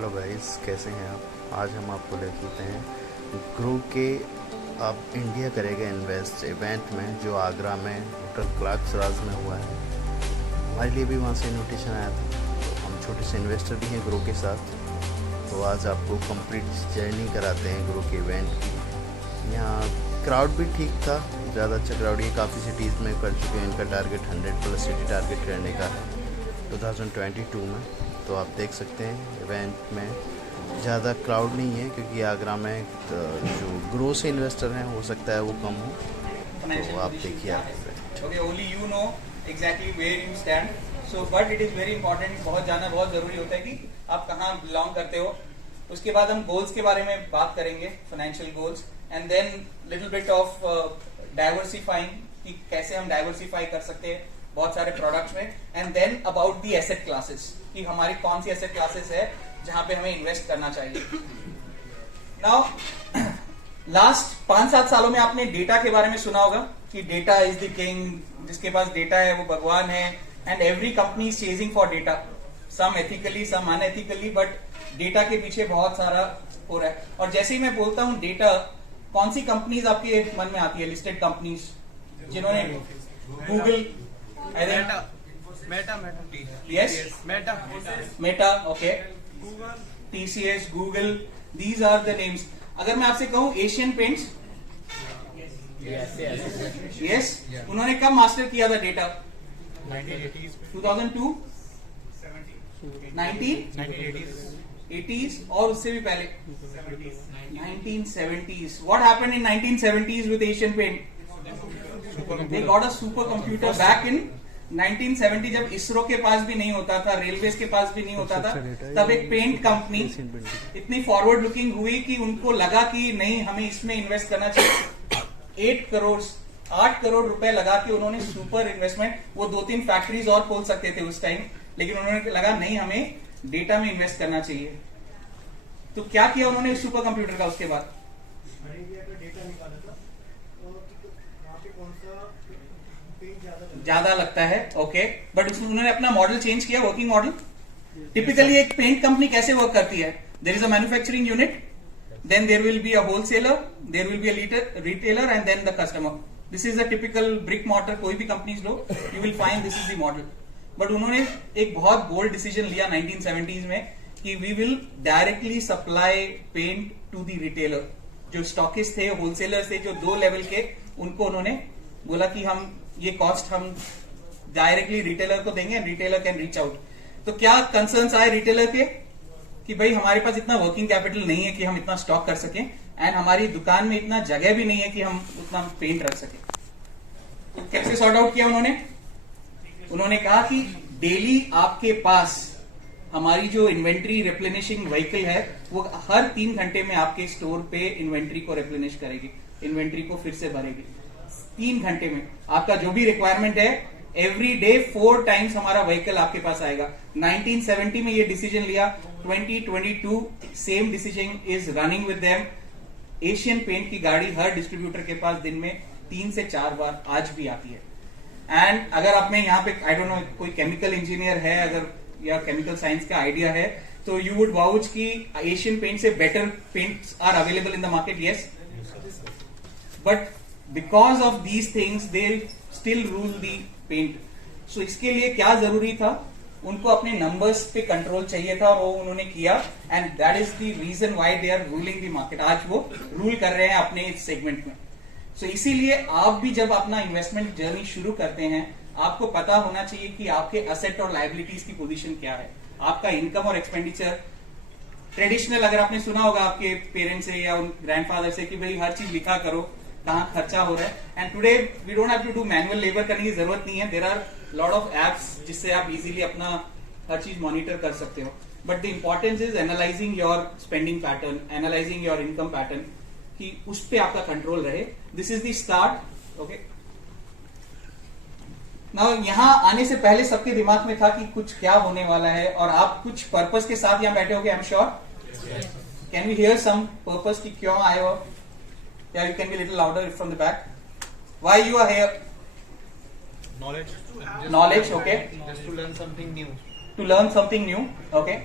Hello guys, कैसे हैं आप। आज हम आपको ले चलते हैं ग्रो के अब इंडिया करेगा इन्वेस्ट इवेंट में, जो आगरा में होटल क्लार्क्स राज में हुआ है। हमारे लिए भी वहाँ से इन्विटेशन आया था, तो हम छोटे से इन्वेस्टर भी हैं ग्रो के साथ। तो आज आपको कंप्लीट जर्नी कराते हैं ग्रो के इवेंट की। यहाँ क्राउड भी ठीक था, ज़्यादा अच्छा क्राउड ये काफ़ी सिटीज़ में कर चुके हैं। इनका टारगेट 100+ सिटी टारगेट करने का है 2022 में। तो आप देख सकते हैं इवेंट में ज़्यादा क्राउड नहीं है, क्योंकि आगरा में जो ग्रो से इन्वेस्टर हैं हो सकता है वो कम हो। तो आप देखिए okay, only you know exactly where you stand, so but it is very important. बहुत जाना बहुत ज़रूरी होता है कि आप कहाँ बिलोंग करते हो। उसके बाद हम गोल्स के बारे में बात करेंगे, financial goals, and then little bit of diversifying, कि कैसे हम डाइवर्सिफाई कर सकते हैं बहुत सारे प्रोडक्ट्स में, and then about the asset classes, कि हमारी कौन सी एसेट क्लासेस है जहां पे हमें इन्वेस्ट करना चाहिए। नाउ लास्ट 5-7 सालों में आपने डेटा के बारे में सुना होगा कि डेटा इज द किंग, जिसके पास डेटा है वो भगवान है, and every company is chasing for data, some ethically some unethically, but data के पीछे बहुत सारा हो रहा है। और जैसे ही मैं बोलता हूं डेटा, कौन सी कंपनीज आपके मन में आती है, लिस्टेड कंपनीज जिन्होंने Google, Meta, okay, TCS, Google, these are the names. अगर मैं आपसे कहूं एशियन पेंट्स, यस, उन्होंने कब मास्टर किया था डेटा? 2002, 1980s, और उससे भी पहले 1970s। What happened in 1970s with Asian Paint? They got a super computer back in 1970, जब इसरो के पास भी नहीं होता था, रेलवेज के पास भी नहीं होता था, तब एक पेंट कंपनी इतनी फॉरवर्ड लुकिंग हुई कि उनको लगा कि नहीं, हमें इसमें इन्वेस्ट करना चाहिए। 8 करोड़ रुपए लगा के उन्होंने सुपर इन्वेस्टमेंट, वो 2-3 फैक्ट्रीज और खोल सकते थे उस टाइम, लेकिन उन्होंने लगा नहीं, हमें डेटा में इन्वेस्ट करना चाहिए। तो क्या किया उन्होंने सुपर कंप्यूटर का? उसके बाद ज्यादा लगता है, ओके, बट उन्होंने अपना मॉडल चेंज किया, वर्किंग मॉडल। टिपिकली एक पेंट कंपनी कैसे वर्क करती है? There is a manufacturing unit, then there will be a wholesaler, there will be a retailer, and then the customer. This is the typical brick model. कोई भी companies लो, you will find this is the model. But उन्होंने एक बहुत bold decision लिया 1970s में कि we will directly supply paint to the retailer. जो स्टॉकिस्ट थे, होलसेलर थे, जो 2 लेवल के, उनको उन्होंने बोला कि हम ये कॉस्ट हम डायरेक्टली रिटेलर को देंगे, रिटेलर कैन रीच आउट। तो क्या कंसर्न्स आए रिटेलर के कि भाई हमारे पास इतना वर्किंग कैपिटल नहीं है कि हम इतना स्टॉक कर सकें, एंड हमारी दुकान में इतना जगह भी नहीं है कि हम उतना पेंट रख सकें। तो कैसे सॉर्ट आउट किया उन्होंने कहा कि डेली आपके पास हमारी जो इन्वेंट्री रिप्लेनिशिंग व्हीकल है, वो हर 3 घंटे में आपके स्टोर पे इन्वेंट्री को रिप्लेनिश करेगी, इन्वेंट्री को फिर से भरेगी। 3 घंटे में आपका जो भी रिक्वायरमेंट है, एवरी डे 4 टाइम्स हमारा व्हीकल आपके पास आएगा। 1970 में ये डिसीजन लिया, 2022 same decision is running with them. Asian paint की गाड़ी हर डिस्ट्रीब्यूटर के पास दिन में 3 से 4 बार आज भी आती है। एंड अगर आप में यहाँ पे आई डोंट नो कोई केमिकल इंजीनियर है अगर, या केमिकल साइंस का आइडिया है, तो यू वुड वाउच कि एशियन पेंट से better paints are available in the market, yes, but because of these things they still rule the paint. So इसके लिए क्या जरूरी था? उनको अपने नंबर्स पे कंट्रोल चाहिए था, और वो उन्होंने किया, and that is the reason why they are ruling the market. आज वो रूल कर रहे हैं अपने इस सेगमेंट में। सो इसीलिए आप भी जब अपना इन्वेस्टमेंट जर्नी शुरू करते हैं, आपको पता होना चाहिए कि आपके असेट और लायबिलिटीज की पोजीशन क्या है, आपका इनकम और एक्सपेंडिचर। ट्रेडिशनल अगर आपने सुना होगा आपके पेरेंट्स से या ग्रैंडफादर से कि भाई हर चीज लिखा करो, कहाँ खर्चा हो रहा है। And today we don't have to do manual labour करने की जरूरत नहीं है। There are lot of apps जिससे आप इजीली अपना हर चीज मॉनिटर कर सकते हो। But the importance is analysing your spending pattern, analysing your income pattern, कि उस पे आपका कंट्रोल रहे। This is the start, okay. Now यहां आने से पहले सबके दिमाग में था कि कुछ क्या होने वाला है, और आप कुछ पर्पस के साथ यहां बैठे होगे, I am sure. Can we hear some purpose कि क्यों आए हो? या you can be little louder from the back. Why you are here? Knowledge, okay, just to learn something new. To learn something new, okay.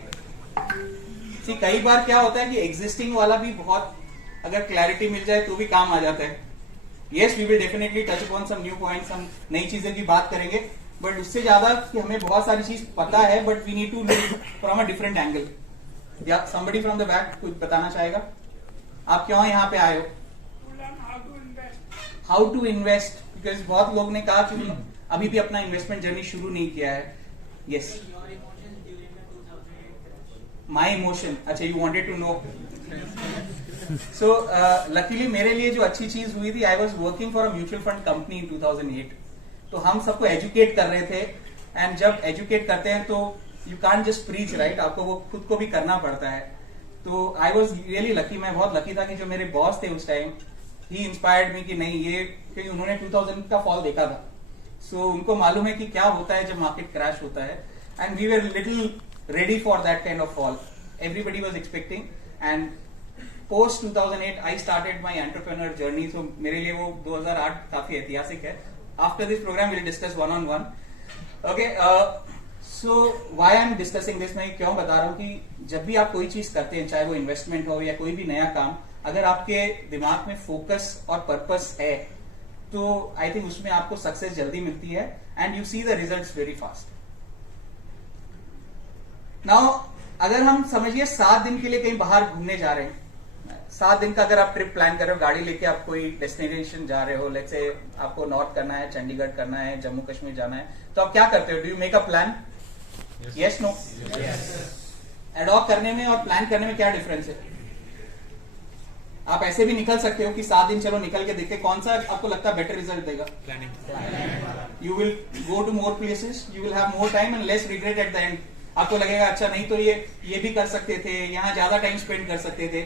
सी कई बार क्या होता है कि एग्जिस्टिंग वाला भी बहुत अगर क्लैरिटी मिल जाए तो भी काम आ जाता है. Yes, we will definitely touch upon some new points, हम नई चीजें की बात करेंगे, बट उससे ज्यादा कि हमें बहुत सारी चीज पता है but we need to look from a different angle. या समबडी फ्रॉम द बैक कुछ बताना चाहेगा, आप क्यों यहाँ पे आए हो? हाउ टू इन्वेस्ट, बिकॉज बहुत लोग ने कहा कि अभी भी अपना इन्वेस्टमेंट जर्नी शुरू नहीं किया है. यस, माई इमोशन, अच्छा you wanted to know. So luckily मेरे लिए जो अच्छी चीज हुई थी, I was working for a mutual fund company in 2008. तो हम सबको एजुकेट कर रहे थे, एंड जब एजुकेट करते हैं तो you can't just preach, right, आपको वो खुद को भी करना पड़ता है. तो आई वॉज रियली लकी, मैं बहुत लकी था कि जो मेरे बॉस थे उस टाइम, ही इंस्पायर्ड मी कि नहीं ये, क्योंकि उन्होंने 2000 का फॉल देखा था. सो उनको मालूम है कि क्या होता है जब मार्केट क्रैश होता है, and we were little ready for that kind of fall. Everybody was expecting, and post 2008 I started my entrepreneur journey. So मेरे लिए वो 2008 काफी ऐतिहासिक है. After this programme will discuss one on one. Okay, so why I am discussing this, मैं क्यों बता रहा हूं कि जब भी आप कोई चीज करते हैं, चाहे वो इन्वेस्टमेंट हो या कोई भी नया काम, अगर आपके दिमाग में फोकस और पर्पस है तो आई थिंक उसमें आपको सक्सेस जल्दी मिलती है, and you see the results very fast. Now अगर हम समझिए 7 दिन के लिए कहीं बाहर घूमने जा रहे हैं, 7 दिन का अगर आप ट्रिप प्लान कर रहे हो, गाड़ी लेके आप कोई डेस्टिनेशन जा रहे हो, लेट्स से आपको नॉर्थ करना है, चंडीगढ़ करना है, जम्मू कश्मीर जाना है, तो आप क्या करते हो? Do you make a plan? Yes, no? Ad hoc करने में और प्लान करने में क्या डिफरेंस है? आप ऐसे भी निकल सकते हो कि 7 दिन चलो निकल के देखते कौन सा आपको लगता है बेटर रिजल्ट देगा. You will go to more places, you will have more time and less regret at the end. आपको लगेगा अच्छा नहीं तो ये भी कर सकते थे, यहाँ ज्यादा टाइम स्पेंड कर सकते थे.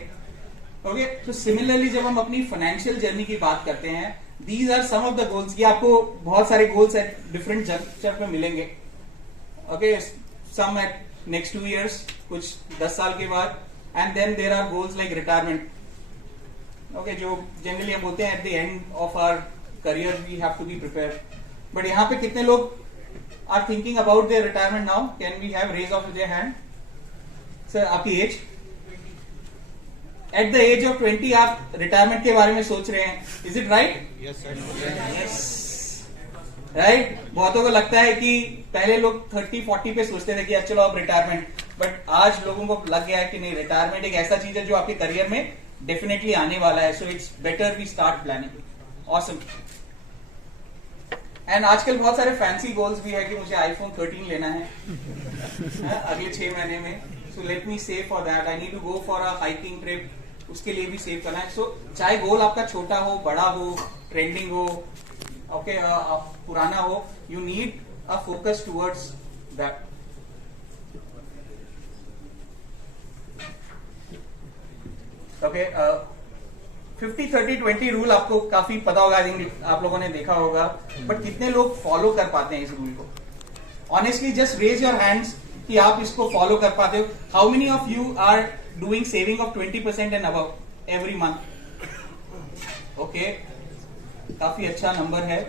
ओके, तो सिमिलरली जब हम अपनी फाइनेंशियल जर्नी की बात करते हैं, these are some of the goals. ये आपको बहुत सारे गोल्स एट डिफरेंट जंक्चर पे मिलेंगे. Okay, some at next 2 years, कुछ 10 साल के बाद, and then there are goals like retirement. Okay, जो जनरली हम बोलते हैं at the end of our career we have to be prepare. But यहाँ पे कितने लोग are thinking about their retirement now? Can we have raise of their hand? Sir, आपकी age? At the age of 20 आप retirement के बारे में सोच रहे हैं, is it right? Yes sir. Yes, right. बहुतों को लगता है कि पहले लोग 30-40 पे सोचते थे कि चलो अब रिटायरमेंट, बट आज लोगों को लग गया है कि नहीं, रिटायरमेंट एक ऐसा चीज है जो आपके करियर में डेफिनेटली आने वाला है. So it's better we start planning. Awesome. And आजकल बहुत सारे फैंसी गोल्स भी है कि मुझे आईफोन 13 लेना है अगले 6 महीने में. So let me save for that. I need to go for a hiking trip, उसके लिए भी सेव करना है. सो चाहे गोल आपका छोटा हो, बड़ा हो, ट्रेंडिंग हो, ओके, पुराना हो, you need a focus towards that. Okay, 50-30-20 rule आपको काफी पता होगा, आई थिंक आप लोगों ने देखा होगा, बट कितने लोग फॉलो कर पाते हैं इस रूल को? Honestly just raise your hands कि आप इसको फॉलो कर पाते हो. How many of you are doing saving of 20% and above every month? Okay, काफी अच्छा नंबर है.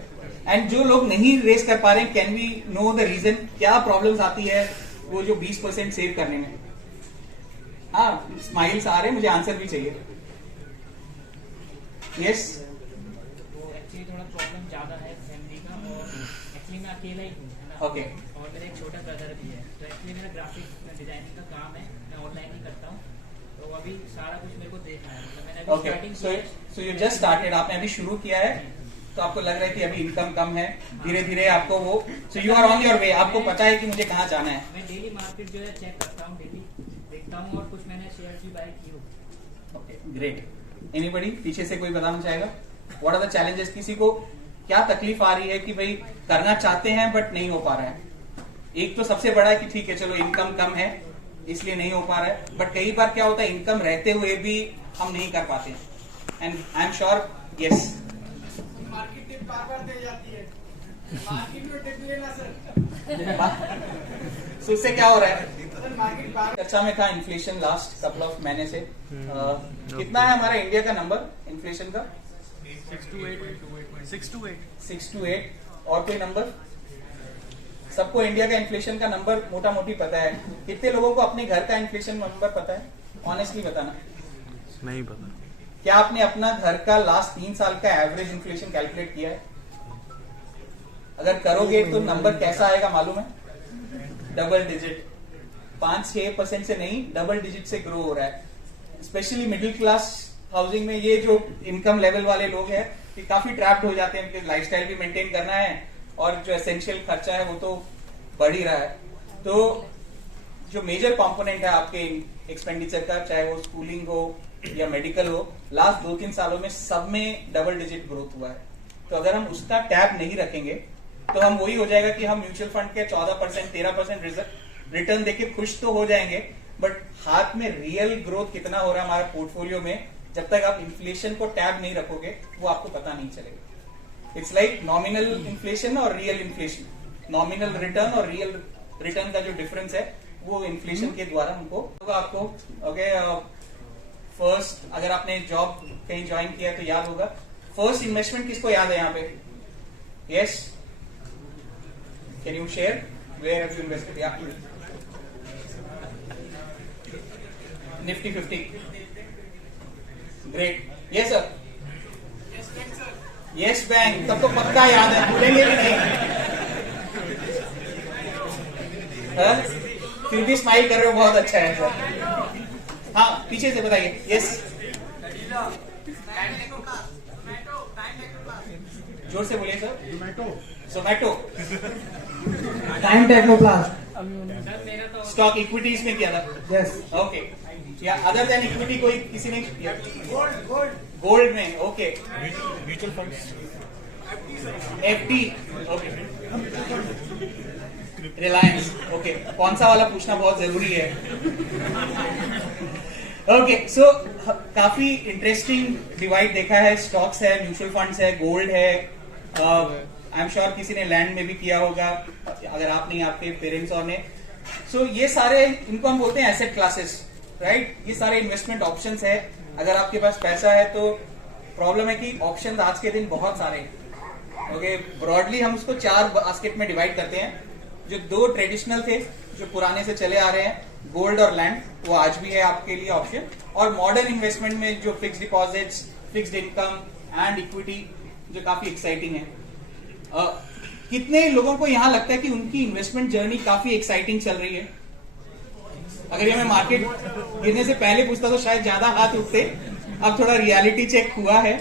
एंड जो लोग नहीं रेज कर पा रहे हैं, can we know the reason? क्या प्रॉब्लम्स आती है वो जो 20% सेव करने में? हाँ, स्माइल्स आ रहे, मुझे आंसर भी चाहिए. यस, एक्चुअली थोड़ा प्रॉब्लम ज्यादा है फैमिली का, और एक्चुअली मैं अकेला ही हूँ, है ना. ओके. और मेरा एक छोटा ब्रदर भी है. तो एक्चुअली मेरा ग्राफिक डिजाइनिंग का काम है, मैं ऑनलाइन ही करता हूँ. तो अभी सारा कुछ मेरे को देखना है, मतलब मैंने अभी starting. So you just started, आपने अभी शुरू किया है, तो आपको लग रहा है कि अभी इनकम कम है, धीरे धीरे आपको वो, so you are on your way. आपको पता है कि मुझे कहाँ जाना है. मैं डेली मार्केट जो है चेक करता हूँ, डेली देखता हूँ, और कुछ मैंने शेयर भी बाय की हो. Okay, great. एनीबडी पीछे से कोई बताना चाहेगा? What are the challenges? किसी को क्या तकलीफ आ रही है कि भाई करना चाहते हैं बट नहीं हो पा रहा है? एक तो सबसे बड़ा है कि ठीक है चलो इनकम कम है इसलिए नहीं हो पा रहा है, बट कई बार क्या होता है इनकम रहते हुए भी हम नहीं कर पाते. And I am sure, yes, market tip बार-बार दे जाती है, मार्केट में टिप लेना सर. सो उससे क्या हो रहा है? मार्केट बार चर्चा में था इन्फ्लेशन लास्ट कपल ऑफ महीने से. कितना है हमारा इंडिया का नंबर इन्फ्लेशन का? 6 to 8. और कोई नंबर? सबको इंडिया का इन्फ्लेशन का नंबर मोटा मोटी पता है. कितने लोगों को अपने घर का इन्फ्लेशन नंबर पता है? ऑनेस्टली बताना, नहीं पता। क्या आपने अपना घर का लास्ट 3 साल का एवरेज इन्फ्लेशन कैलकुलेट किया है? अगर करोगे तो नंबर कैसा आएगा मालूम है? डबल डिजिट, 5-6% से नहीं, डबल डिजिट से ग्रो हो रहा है। स्पेशली मिडिल क्लास हाउसिंग में ये जो इनकम लेवल वाले लोग हैं ये काफी ट्रैप्ड हो जाते हैं, क्योंकि लाइफस्टाइल भी मेंटेन करना है और जो एसेंशियल खर्चा है वो तो बढ़ ही रहा है। तो जो मेजर कंपोनेंट है आपके एक्सपेंडिचर का, चाहे वो स्कूलिंग हो या मेडिकल हो, लास्ट 2-3 सालों में सब में डबल डिजिट ग्रोथ हुआ है। तो अगर हम उसका टैब नहीं रखेंगे तो हम वही हो जाएगा कि हम म्यूचुअल फंड के 14% 13% रिटर्न देके खुश तो हो जाएंगे, बट हाथ में रियल ग्रोथ कितना हो रहा है हमारे पोर्टफोलियो में, जब तक आप इन्फ्लेशन को टैब नहीं रखोगे वो आपको पता नहीं चलेगा। इट्स लाइक नॉमिनल इन्फ्लेशन और रियल इन्फ्लेशन, नॉमिनल रिटर्न और रियल रिटर्न का जो डिफरेंस है वो इन्फ्लेशन के द्वारा हमको आपको ओके। फर्स्ट अगर आपने जॉब कहीं ज्वाइन किया है तो याद होगा, फर्स्ट इन्वेस्टमेंट किसको याद है यहाँ पे? Yes, can you share where have you invested? या Nifty 50, great. Yes sir, Yes Bank, तब तो पक्का याद है, भूलेंगे भी नहीं। फिर भी स्माइल कर रहे हो, बहुत अच्छा है सर। हाँ पीछे से बताइए। यस, जोर से बोलिए sir. Zomato, time Technoplast, stock equities में किया था? यस। ओके, या अदर देन इक्विटी कोई किसी ने किया? गोल्ड, गोल्ड में, okay. Mutual funds, FD, okay. Reliance, okay. कौन सा वाला पूछना बहुत जरूरी है। ओके, सो काफी इंटरेस्टिंग डिवाइड देखा है। स्टॉक्स है, म्यूचुअल फंड्स है, गोल्ड है, आई एम श्योर किसी ने लैंड में भी किया होगा, अगर आप नहीं आपके पेरेंट्स और ने। सो ये सारे, इनको हम बोलते हैं एसेट क्लासेस, राइट? ये सारे इन्वेस्टमेंट ऑप्शंस है। अगर आपके पास पैसा है तो प्रॉब्लम है कि ऑप्शंस आज के दिन बहुत सारे हैं। ओके, ब्रॉडली हम उसको 4 बास्केट में डिवाइड करते हैं। जो 2 ट्रेडिशनल थे, जो पुराने से चले आ रहे हैं, गोल्ड और लैंड, वो आज भी है आपके लिए ऑप्शन। और मॉडर्न इन्वेस्टमेंट में जो fix deposits, fixed income and equity, जो काफी एक्साइटिंग है। कितने लोगों को यहाँ लगता है कि उनकी इन्वेस्टमेंट जर्नी काफी एक्साइटिंग चल रही है? अगर ये मैं मार्केट गिरने से पहले पूछता तो शायद ज्यादा हाथ उठते। अब थोड़ा रियलिटी चेक हुआ है।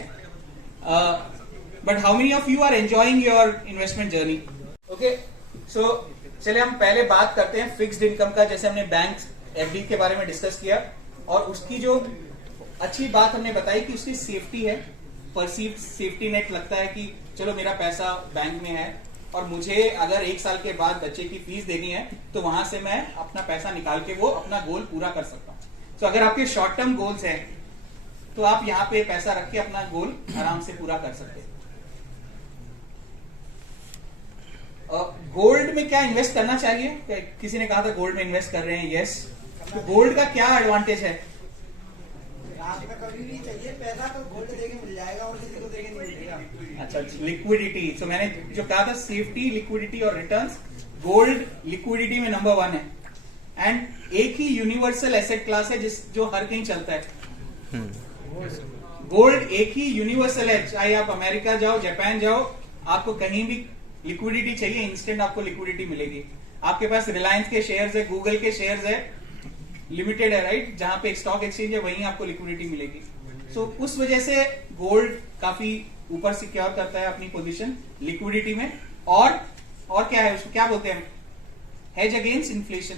But how many of you are enjoying your investment journey? Okay, so चलिए हम पहले बात करते हैं फिक्स्ड इनकम का। जैसे हमने बैंक एफडी के बारे में डिस्कस किया, और उसकी जो अच्छी बात हमने बताई कि उसकी सेफ्टी है, परसीव्ड सेफ्टी नेट लगता है कि चलो मेरा पैसा बैंक में है और मुझे अगर 1 साल के बाद बच्चे की फीस देनी है तो वहां से मैं अपना पैसा निकाल के वो अपना गोल पूरा कर सकता हूँ। तो अगर आपके शॉर्ट टर्म गोल्स हैं तो आप यहाँ पे पैसा रख के अपना गोल आराम से पूरा कर सकते हैं। गोल्ड में क्या इन्वेस्ट करना चाहिए? किसी ने कहा था गोल्ड में इन्वेस्ट कर रहे हैं। यस, तो गोल्ड का क्या एडवांटेज है? रात में कभी नहीं चाहिए पैसा तो गोल्ड देके मिल जाएगा और किसी को देके नहीं मिलेगा। अच्छा, लिक्विडिटी। तो मैंने जो कहा था सेफ्टी, लिक्विडिटी और रिटर्न्स, गोल्ड लिक्विडिटी में नंबर 1 है। एंड एक ही यूनिवर्सल एसेट क्लास है जो हर कहीं चलता है। गोल्ड एक ही यूनिवर्सल है, चाहे आप अमेरिका जाओ, जापान जाओ, आपको कहीं भी लिक्विडिटी चाहिए, इंस्टेंट आपको लिक्विडिटी मिलेगी। आपके पास रिलायंस के शेयर्स है, गूगल के शेयर्स है, लिमिटेड है, राइट? जहां पे एक स्टॉक एक्सचेंज है वहीं आपको लिक्विडिटी मिलेगी। सो उस वजह से गोल्ड काफी ऊपर सिक्योर करता है अपनी पोजीशन लिक्विडिटी में। और क्या है उसको क्या बोलते हैं? Hedge against inflation.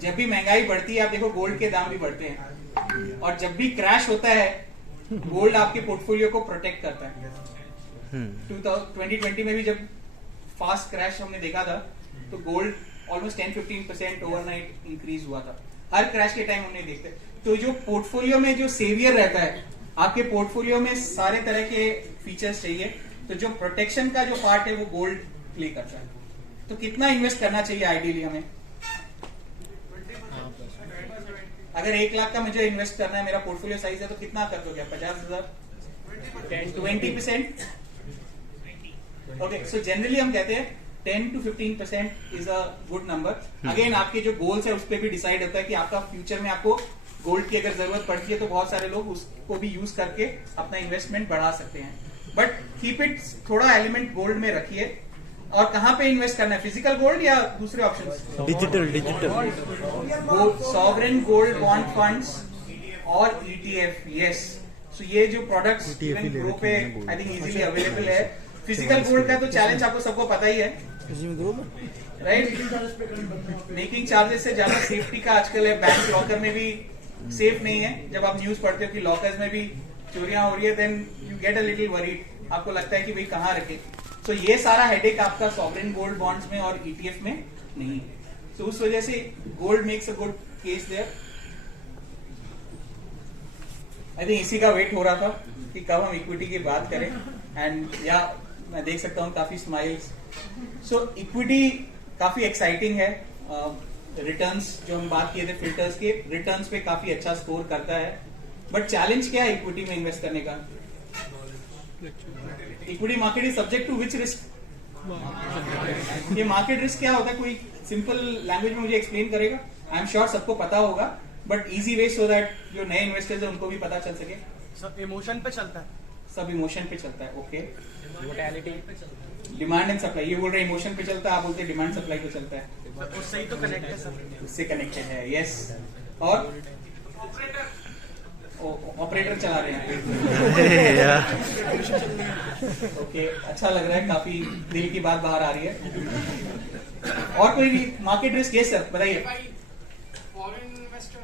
जब भी महंगाई बढ़ती है आप देखो गोल्ड के दाम भी बढ़ते हैं, और जब भी क्रैश होता है गोल्ड आपके पोर्टफोलियो को प्रोटेक्ट करता है। 2020 में भी जब फास्ट क्रैश हमने देखा था तो गोल्ड ऑलमोस्ट 10-15% ओवरनाइट इंक्रीज हुआ था। हर क्रैश के टाइम हमने देखते। तो जो पोर्टफोलियो में जो सेवियर रहता है, आपके पोर्टफोलियो में सारे तरह के फीचर्स चाहिए, तो जो प्रोटेक्शन का जो पार्ट है वो गोल्ड प्ले करता है। तो कितना इन्वेस्ट करना चाहिए आइडियली हमें? अगर 1 लाख का मुझे इन्वेस्ट करना है, मेरा पोर्टफोलियो साइज है, तो कितना कर दोगे? 50,000? 20%? ओके, सो जनरली हम कहते हैं 10 to 15% is a good number. Again आपके जो गोल्स है उस पर भी डिसाइड होता है कि आपका फ्यूचर में आपको गोल्ड की अगर जरूरत पड़ती है तो बहुत सारे लोग उसको भी यूज करके अपना इन्वेस्टमेंट बढ़ा सकते हैं, बट कीप इट थोड़ा एलिमेंट गोल्ड में रखिए। और कहाँ पे इन्वेस्ट करना है, फिजिकल गोल्ड या दूसरे option? Digital sovereign gold bond funds और ETF। यस, सो ये जो प्रोडक्ट्स इवन ग्रो पे आई थिंक इजीली अवेलेबल है। फिजिकल गोल्ड का तो चैलेंज आपको सबको पता ही है, राइट? मेकिंग चार्जेस से ज्यादा सेफ्टी का आजकल है, बैंक लॉकर में भी सेफ नहीं है। जब आप न्यूज पढ़ते हो कि लॉकर्स में भी चोरियां हो रही है, then you get a little worried, आपको लगता है कि भाई कहाँ रखे। तो ये सारा हेडेक आपका सॉवरेन गोल्ड बॉन्ड्स में और ETF में नहीं है। तो उस वजह से gold makes a good case there. I think इसी का वेट हो रहा था कि कब हम इक्विटी की बात करें, एंड या मैं देख सकता हूँ काफी स्माइल्स। सो इक्विटी काफी एक्साइटिंग है। रिटर्न्स जो हम बात किए थे फिल्टर्स के, रिटर्न्स पे काफी अच्छा स्कोर करता है। बट चैलेंज क्या है इक्विटी में इन्वेस्ट करने का? Equity market is subject to which risk? ये मार्केट रिस्क क्या होता है, कोई सिंपल लैंग्वेज में मुझे एक्सप्लेन करेगा? आई एम श्योर सबको पता होगा, but easy way so that जो नए इन्वेस्टर्स है उनको भी पता चल सके। सब इमोशन पे चलता है, सब इमोशन पे चलता है। Okay, demand and supply. ये बोल रहे इमोशन पे चलता है, आप बोलते डिमांड सप्लाई पे चलता है। उससे ही तो कनेक्ट है सब, उससे कनेक्टेड है। यस, और ऑपरेटर चला रहे हैं। ओके, अच्छा लग रहा है, काफी दिल की बात बाहर आ रही है। और कोई भी मार्केट रिस्क? ये सर बताइए। फॉरेन इन्वेस्टर,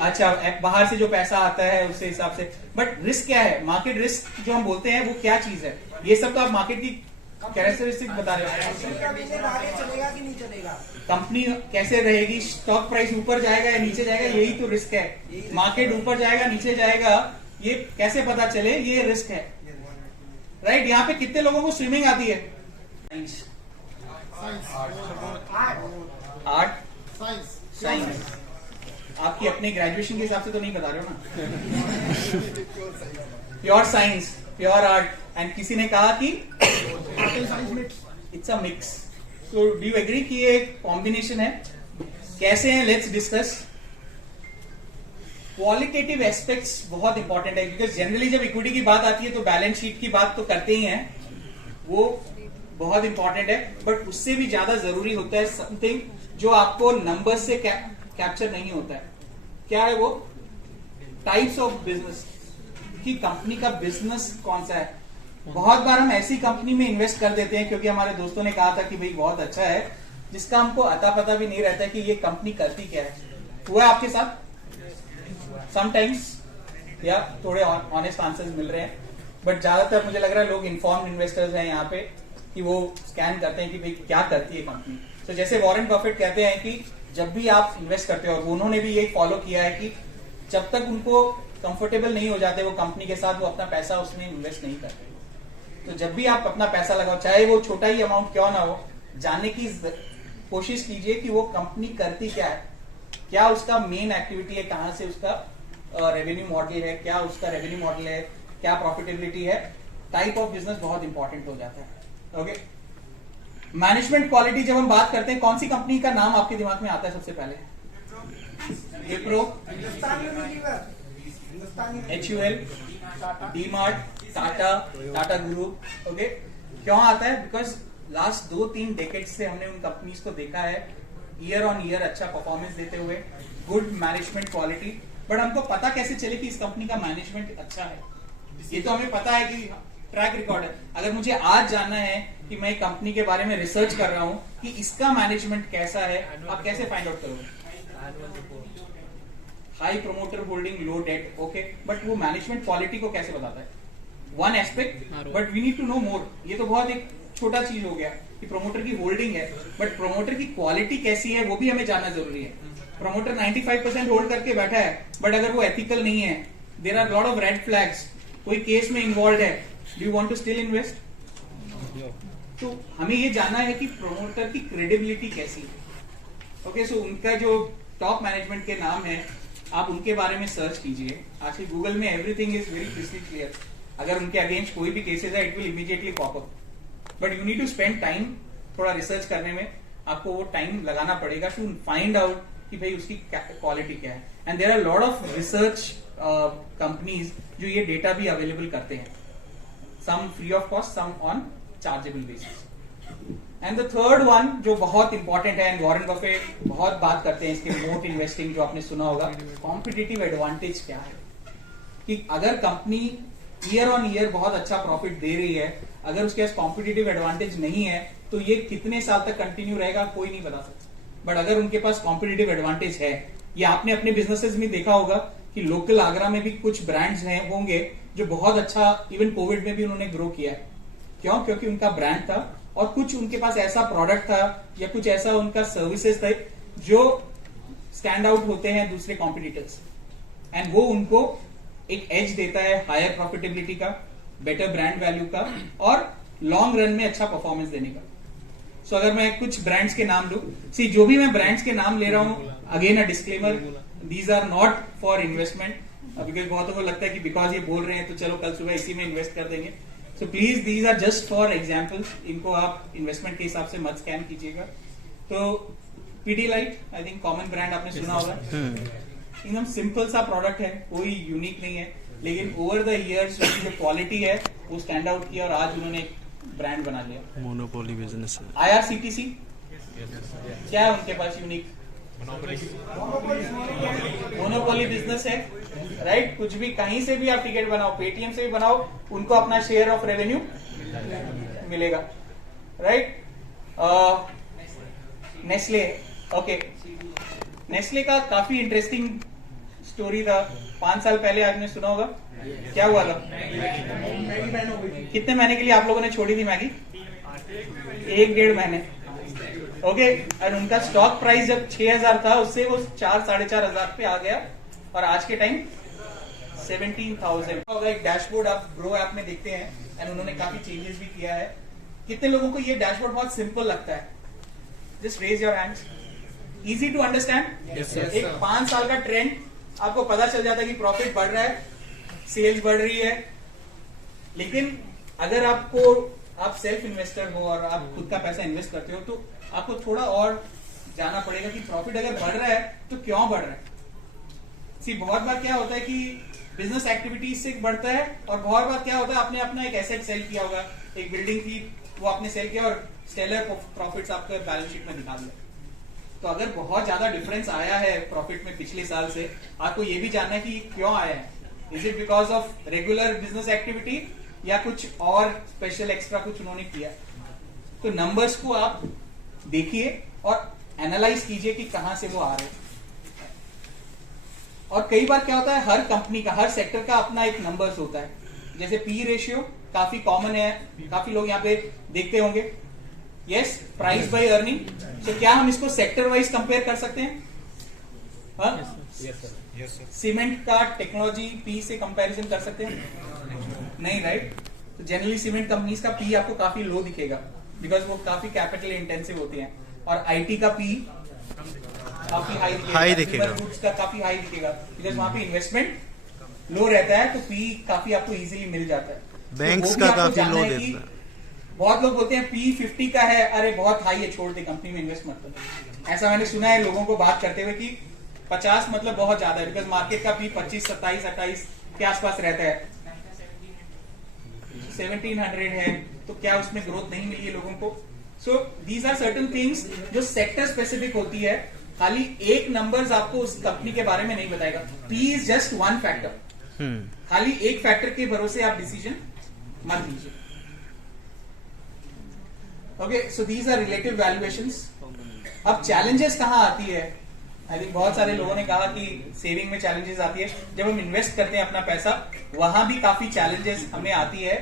अच्छा, बाहर से जो पैसा आता है उससे हिसाब से। बट रिस्क क्या है? मार्केट रिस्क जो हम बोलते हैं वो क्या चीज है? ये सब तो आप मार्केट की कैरेक्टरिस्टिक बता रहे हो। आगे चलेगा कि नहीं चलेगा, कंपनी कैसे रहेगी, स्टॉक प्राइस ऊपर जाएगा या नीचे जाएगा, यही तो रिस्क है। मार्केट ऊपर जाएगा नीचे जाएगा, ये कैसे पता चले? ये रिस्क है, राइट? यहाँ पे कितने लोगों को स्विमिंग आती है? Art, science. आपकी अपने ग्रेजुएशन के हिसाब से तो नहीं बता रहे हो ना? Pure science, pure art, and किसी ने कहा कि इट्स अ मिक्स। तो डू यू एग्री कि ये एक कॉम्बिनेशन है? कैसे है, लेट्स डिस्कस। क्वालिटेटिव एस्पेक्ट्स बहुत इंपॉर्टेंट है, बिकॉज जनरली जब इक्विटी की बात आती है तो बैलेंस शीट की बात तो करते ही हैं, वो बहुत इंपॉर्टेंट है। बट उससे भी ज्यादा जरूरी होता है समथिंग जो आपको नंबर्स से कैप्चर नहीं होता है। क्या है वो? टाइप्स ऑफ बिजनेस, कि कंपनी का बिजनेस कौन सा है। बहुत बार हम ऐसी कंपनी में इन्वेस्ट कर देते हैं क्योंकि हमारे दोस्तों ने कहा था कि भाई बहुत अच्छा है, जिसका हमको अता पता भी नहीं रहता कि ये कंपनी करती क्या है। हुआ है आपके साथ समटाइम्स? या थोड़े ऑनेस्ट आंसर्स मिल रहे हैं? बट ज्यादातर मुझे लग रहा है लोग इन्फॉर्म्ड इन्वेस्टर्स हैं यहाँ पे, कि वो स्कैन करते हैं कि भाई क्या करती है कंपनी। तो जैसे वॉरेन बफेट कहते हैं कि जब भी आप इन्वेस्ट करते हो, और उन्होंने भी यही फॉलो किया है कि जब तक उनको कंफर्टेबल नहीं हो जाते वो कंपनी के साथ, वो अपना पैसा उसमें इन्वेस्ट नहीं करते। तो जब भी आप अपना पैसा लगाओ, चाहे वो छोटा ही अमाउंट क्यों ना हो, जानने की कोशिश कीजिए कि वो कंपनी करती क्या है, क्या उसका मेन एक्टिविटी है, कहां से उसका रेवेन्यू मॉडल है, क्या उसका रेवेन्यू मॉडल है, क्या प्रॉफिटेबिलिटी है। टाइप ऑफ बिजनेस बहुत इंपॉर्टेंट हो जाता है। ओके, मैनेजमेंट क्वालिटी जब हम बात करते हैं, कौन सी कंपनी का नाम आपके दिमाग में आता है सबसे पहले? Wipro, HUL, DMart, Tata group. Okay, क्यों आता है? बिकॉज लास्ट 2-3 डेकेड से हमने उन कंपनीज को देखा है ईयर ऑन ईयर अच्छा परफॉर्मेंस देते हुए, गुड मैनेजमेंट क्वालिटी। बट हमको पता कैसे चले कि इस कंपनी का मैनेजमेंट अच्छा है? ये तो हमें पता है कि ट्रैक रिकॉर्ड है। अगर मुझे आज जानना है कि मैं एक कंपनी के बारे में रिसर्च कर रहा हूं कि इसका मैनेजमेंट कैसा है, आप कैसे फाइंड आउट करोगे? High promoter holding, low debt. Okay, but वो मैनेजमेंट क्वालिटी को कैसे बताता है? One aspect, but we need to know more. ये तो बहुत एक छोटा चीज हो गया कि प्रोमोटर की होल्डिंग है, बट प्रोमोटर की क्वालिटी कैसी है वो भी हमें जानना जरूरी है। प्रोमोटर 95% होल्ड करके बैठा है, बट अगर वो एथिकल नहीं है, there are lot of red flags, कोई केस में इन्वॉल्व है, do you want to still invest? तो हमें ये जानना है कि प्रोमोटर की क्रेडिबिलिटी कैसी है। ओके, सो उनका जो टॉप मैनेजमेंट के नाम है, आप उनके बारे में सर्च कीजिए। आजकल गूगल में everything is very crystal clear. अगर उनके अगेंस्ट कोई भी केसेस है, it will immediately pop up, but you need to spend time. थोड़ा रिसर्च करने में आपको वो टाइम लगाना पड़ेगा टू फाइंड आउट कि भाई उसकी क्वालिटी क्या है. And there are lot of research companies जो ये डेटा भी अवेलेबल करते हैं, some free of cost, some on chargeable basis. And the third one जो बहुत इंपॉर्टेंट है, एंड वॉरेन बफेट बहुत बात करते हैं इसके, मोट इन्वेस्टिंग जो आपने सुना होगा, कॉम्पिटिटिव एडवांटेज क्या है. कि अगर कंपनी ईयर ऑन ईयर बहुत अच्छा प्रॉफिट दे रही है, अगर उसके पास कॉम्पिटिटिव एडवांटेज नहीं है तो ये कितने साल तक कंटिन्यू रहेगा कोई नहीं बता सकता. बट अगर उनके पास कॉम्पिटिटिव एडवांटेज है, या आपने अपने बिजनेसेस में देखा होगा कि लोकल आगरा में भी कुछ ब्रांड्स हैं होंगे जो बहुत अच्छा इवन कोविड में भी उन्होंने ग्रो किया है. क्यों? क्योंकि उनका ब्रांड था और कुछ उनके पास ऐसा प्रोडक्ट था या कुछ ऐसा उनका सर्विसेज थे जो स्टैंड आउट होते हैं दूसरे कॉम्पिटिटर्स, एंड वो उनको एक एज देता है हायर प्रॉफिटेबिलिटी का, बेटर ब्रांड वैल्यू का और लॉन्ग रन में अच्छा परफॉर्मेंस देने का. सो अगर मैं कुछ ब्रांड्स के नाम लूं, सी जो भी मैं ब्रांड्स के नाम ले रहा हूं, again a disclaimer, these are not for investment, because बहुतों को लगता है कि बिकॉज ये बोल रहे हैं तो चलो कल सुबह इसी में इन्वेस्ट कर देंगे. So please these are just for examples, इनको आप इन्वेस्टमेंट के हिसाब से मत स्कैम कीजिएगा. तो Pidilite I think common brand आपने सुना होगा, एकदम सिंपल सा प्रोडक्ट है, कोई यूनिक नहीं है, लेकिन ओवर द इयर्स जो क्वालिटी है वो स्टैंड आउट किया और आज उन्होंने एक ब्रांड बना लिया. मोनोपोली बिजनेस है. IRCTC क्या है उनके पास यूनिक? मोनोपोली बिजनेस है, राइट. कुछ भी कहीं से भी आप टिकट बनाओ, पेटीएम से भी बनाओ, उनको अपना शेयर ऑफ रेवेन्यू मिलेगा, राइट. नेस्ले, ओके, नेस्ले का काफी इंटरेस्टिंग स्टोरी था. 5 साल पहले आपने सुना होगा क्या हुआ था? कितने महीने के लिए आप लोगों ने छोड़ी थी मैगी? 1-1.5 महीने. ओके, और उनका स्टॉक प्राइस जब 6,000 था उससे वो 4-4,500 पे आ गया और आज के टाइम 17,000. एक डैशबोर्ड आप ग्रो ऐप में देखते हैं एंड उन्होंने काफी चेंजेस भी किया है. कितने लोगों को ये डैशबोर्ड बहुत सिंपल लगता है? Just raise your hands. Easy to understand. एक 5 साल का ट्रेंड आपको पता चल जाता है कि प्रॉफिट बढ़ रहा है, सेल्स बढ़ रही है. लेकिन अगर आप सेल्फ इन्वेस्टर हो और आप खुद का पैसा इन्वेस्ट करते हो तो आपको थोड़ा और जाना पड़ेगा कि प्रॉफिट अगर बढ़ रहा है तो क्यों बढ़ रहा है. सी बहुत बार क्या होता है कि बिजनेस एक्टिविटीज से बढ़ता है और बहुत बार क्या होता है आपने अपना एक एसेट सेल किया होगा, एक बिल्डिंग थी वो आपने सेल किया और स्टेलर प्रॉफिट्स आपके बैलेंस शीट में दिखा दिया. तो अगर बहुत ज्यादा डिफरेंस आया है प्रॉफिट में पिछले साल से, आपको ये भी जानना है कि क्यों आया है. Is it because of regular business activity या कुछ और स्पेशल एक्स्ट्रा कुछ उन्होंने किया? तो नंबर्स को आप देखिए और एनालाइज कीजिए कि कहां से वो आ रहे हैं. और कई बार क्या होता है, हर कंपनी का, हर सेक्टर का अपना एक नंबर्स होता है. जैसे पी रेशियो काफी कॉमन है, काफी लोग यहाँ पे देखते होंगे. Yes, price by earning. तो क्या हम इसको सेक्टर वाइज कंपेयर कर सकते हैं? सीमेंट का टेक्नोलॉजी पी से कंपैरिजन कर सकते हैं? नहीं, राइट. तो जनरली सीमेंट कंपनीज का पी आपको काफी लो दिखेगा बिकॉज वो काफी कैपिटल इंटेंसिव होती हैं. और आईटी का पी काफी हाई दिखेगा, गुड्स का काफी हाई दिखेगा बिकॉज वहां पे इन्वेस्टमेंट लो रहता है, तो पी काफी आपको इजीली मिल जाता है. बैंक्स का काफी लो देता है. बहुत लोग बोलते हैं पी 50 का है, अरे बहुत हाई है, छोड़ दे, कंपनी में इन्वेस्ट मत कर. ऐसा मैंने सुना है लोगों को बात करते हुए कि 50 मतलब बहुत ज्यादा है बिकॉज मार्केट का पी 25, 27, 28 के आसपास रहता है. 1700 है तो क्या उसमें ग्रोथ नहीं मिली है लोगों को? So these are certain things जो सेक्टर स्पेसिफिक होती है. खाली एक नंबर्स आपको उस कंपनी के बारे में नहीं बताएगा. P is just one factor. खाली एक फैक्टर के भरोसे आप डिसीजन मत लीजिए. Okay, so these are relative valuations. अब चैलेंजेस कहां आती है? आई थिंक बहुत सारे लोगों ने कहा कि सेविंग में चैलेंजेस आती है. जब हम इन्वेस्ट करते हैं अपना पैसा, वहां भी काफी चैलेंजेस हमें आती है.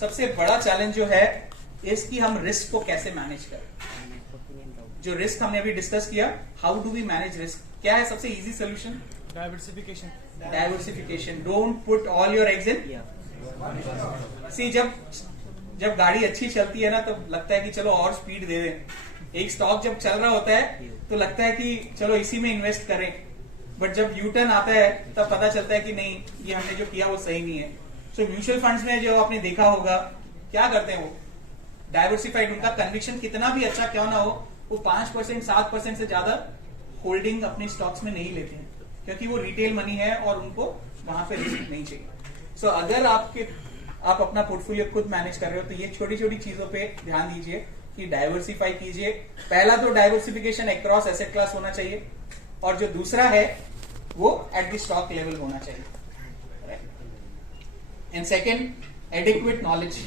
सबसे बड़ा चैलेंज जो है इसकी हम रिस्क को कैसे मैनेज करें. जो रिस्क हमने अभी डिस्कस किया, how do we manage risk? क्या है सबसे easy solution? Diversification. Diversification. Don't put all your eggs in. See जब गाड़ी अच्छी चलती है ना तब लगता है कि चलो और स्पीड दे दें. एक स्टॉक जब चल रहा होता है तो लगता है कि चलो इसी में इन्वेस्ट करें. बट जब यू टर्न आता है तब पता चलता है कि नहीं, ये हमने जो किया वो सही नहीं है. सो म्यूचुअल फंड्स में जो आपने देखा होगा क्या करते हैं वो डाइवर्सिफाइड. उनका कन्विक्शन कितना भी अच्छा क्यों ना हो, वो 5%, 7% से ज्यादा होल्डिंग अपने स्टॉक्स में नहीं लेते हैं, क्योंकि वो रिटेल मनी है और उनको वहां पे रिस्क नहीं चाहिए। सो अगर आप अपना पोर्टफोलियो खुद मैनेज कर रहे हो तो ये छोटी छोटी चीजों पे ध्यान दीजिए कि डाइवर्सिफाई कीजिए। पहला तो डाइवर्सिफिकेशन अक्रॉस एसेट क्लास होना चाहिए, और जो दूसरा है वो एट द स्टॉक लेवल होना चाहिए। And second, adequate knowledge.